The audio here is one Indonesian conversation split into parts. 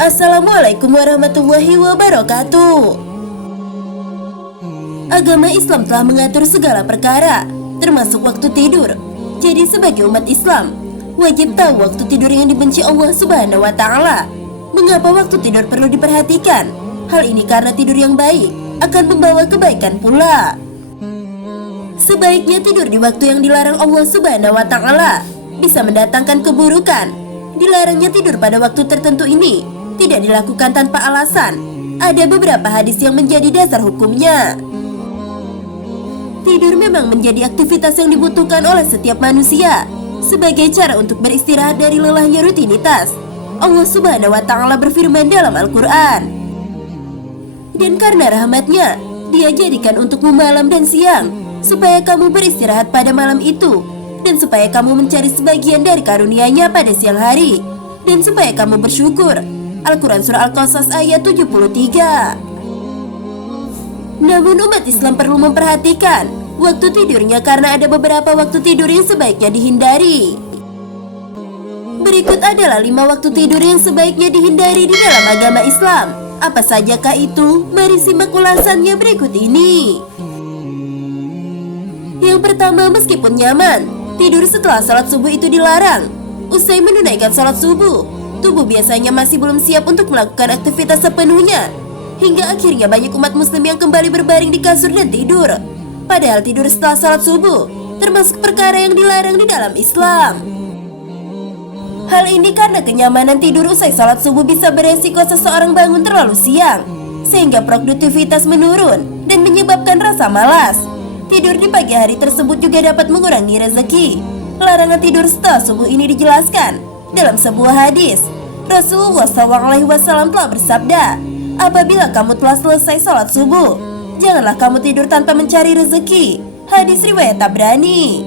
Assalamualaikum warahmatullahi wabarakatuh. Agama Islam telah mengatur segala perkara, termasuk waktu tidur. Jadi sebagai umat Islam, wajib tahu waktu tidur yang dibenci Allah Subhanahu wa Ta'ala. Mengapa waktu tidur perlu diperhatikan? Hal ini karena tidur yang baik akan membawa kebaikan pula. Sebaiknya tidur di waktu yang dilarang Allah Subhanahu wa Ta'ala bisa mendatangkan keburukan. Dilarangnya tidur pada waktu tertentu ini tidak dilakukan tanpa alasan. Ada beberapa hadis yang menjadi dasar hukumnya. Tidur memang menjadi aktivitas yang dibutuhkan oleh setiap manusia sebagai cara untuk beristirahat dari lelahnya rutinitas. Allah Subhanahu wa Ta'ala berfirman dalam Al-Quran, dan karena rahmatnya, Dia jadikan untukmu malam dan siang, supaya kamu beristirahat pada malam itu, dan supaya kamu mencari sebagian dari karunia-Nya pada siang hari, dan supaya kamu bersyukur. Al-Quran Surah Al-Qasas ayat 73. Namun umat Islam perlu memperhatikan waktu tidurnya karena ada beberapa waktu tidur yang sebaiknya dihindari. Berikut adalah 5 waktu tidur yang sebaiknya dihindari di dalam agama Islam. Apa sajakah itu? Mari simak ulasannya berikut ini. Yang pertama, meskipun nyaman, tidur setelah salat subuh itu dilarang. Usai menunaikan salat subuh, tubuh biasanya masih belum siap untuk melakukan aktivitas sepenuhnya, hingga akhirnya banyak umat muslim yang kembali berbaring di kasur dan tidur. Padahal tidur setelah salat subuh termasuk perkara yang dilarang di dalam Islam. Hal ini karena kenyamanan tidur usai salat subuh bisa beresiko seseorang bangun terlalu siang, sehingga produktivitas menurun dan menyebabkan rasa malas. Tidur di pagi hari tersebut juga dapat mengurangi rezeki. Larangan tidur setelah subuh ini dijelaskan dalam sebuah hadis. Rasulullah SAW telah bersabda, apabila kamu telah selesai salat subuh, janganlah kamu tidur tanpa mencari rezeki. Hadis riwayat Tabrani.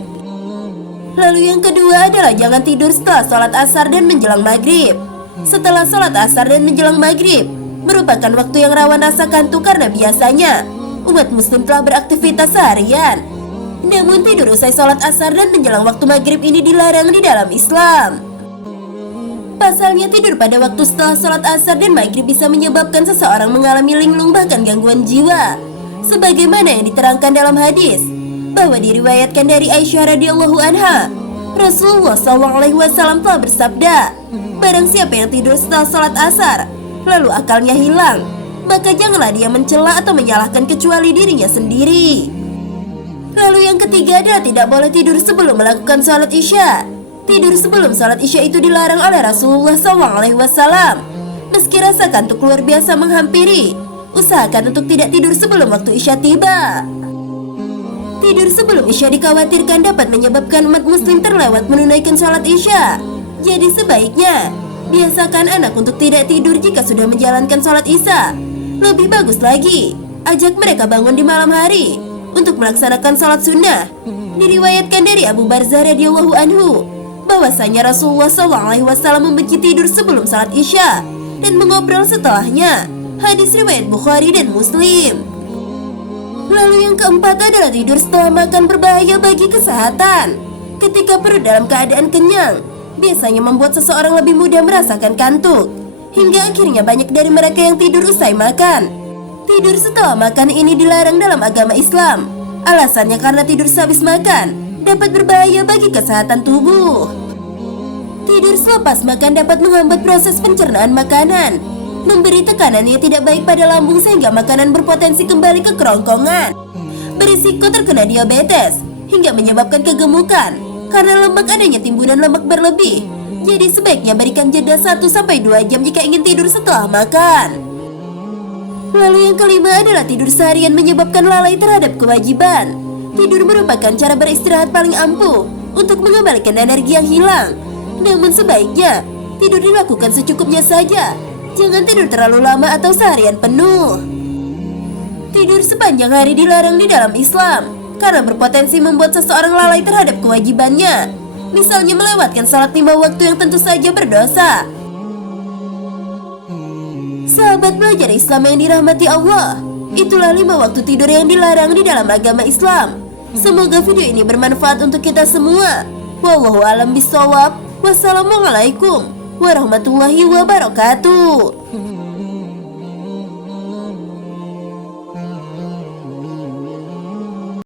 Lalu yang kedua adalah jangan tidur setelah salat asar dan menjelang maghrib. Setelah salat asar dan menjelang maghrib merupakan waktu yang rawan rasa kantuk karena biasanya umat muslim telah beraktivitas seharian. Namun tidur usai salat asar dan menjelang waktu maghrib ini dilarang di dalam Islam. Pasalnya tidur pada waktu setelah salat asar dan maghrib bisa menyebabkan seseorang mengalami linglung bahkan gangguan jiwa. Sebagaimana yang diterangkan dalam hadis bahwa diriwayatkan dari Aisyah radhiyallahu anha, Rasulullah SAW telah bersabda, barang siapa yang tidur setelah salat asar lalu akalnya hilang, maka janganlah dia mencela atau menyalahkan kecuali dirinya sendiri. Lalu yang ketiga adalah tidak boleh tidur sebelum melakukan salat isya. Tidur sebelum salat isya itu dilarang oleh Rasulullah SAW. Meski rasa kantuk luar biasa menghampiri, usahakan untuk tidak tidur sebelum waktu isya tiba. Tidur sebelum isya dikhawatirkan dapat menyebabkan umat muslim terlewat menunaikan salat isya. Jadi sebaiknya biasakan anak untuk tidak tidur jika sudah menjalankan salat isya. Lebih bagus lagi, ajak mereka bangun di malam hari untuk melaksanakan salat sunnah. Diriwayatkan dari Abu Barzah radhiyallahu anhu bahwasanya Rasulullah SAW membenci tidur sebelum salat isya dan mengobrol setelahnya. Hadis riwayat Bukhari dan Muslim. Lalu yang keempat adalah tidur setelah makan berbahaya bagi kesehatan. Ketika perut dalam keadaan kenyang, biasanya membuat seseorang lebih mudah merasakan kantuk, hingga akhirnya banyak dari mereka yang tidur usai makan. Tidur setelah makan ini dilarang dalam agama Islam. Alasannya karena tidur sehabis makan dapat berbahaya bagi kesehatan tubuh. Tidur selepas makan dapat menghambat proses pencernaan makanan, memberi tekanan yang tidak baik pada lambung sehingga makanan berpotensi kembali ke kerongkongan, berisiko terkena diabetes, hingga menyebabkan kegemukan karena lemak adanya timbunan lemak berlebih. Jadi sebaiknya berikan jeda 1-2 jam jika ingin tidur setelah makan. Lalu yang kelima adalah tidur seharian menyebabkan lalai terhadap kewajiban. Tidur merupakan cara beristirahat paling ampuh untuk mengembalikan energi yang hilang. Namun sebaiknya tidur dilakukan secukupnya saja. Jangan tidur terlalu lama atau seharian penuh. Tidur sepanjang hari dilarang di dalam Islam karena berpotensi membuat seseorang lalai terhadap kewajibannya. Misalnya melewatkan salat 5 waktu yang tentu saja berdosa. Sahabat belajar Islam yang dirahmati Allah, itulah 5 waktu tidur yang dilarang di dalam agama Islam. Semoga video ini bermanfaat untuk kita semua. Wallahu a'lam bishawab. Wassalamualaikum warahmatullahi wabarakatuh.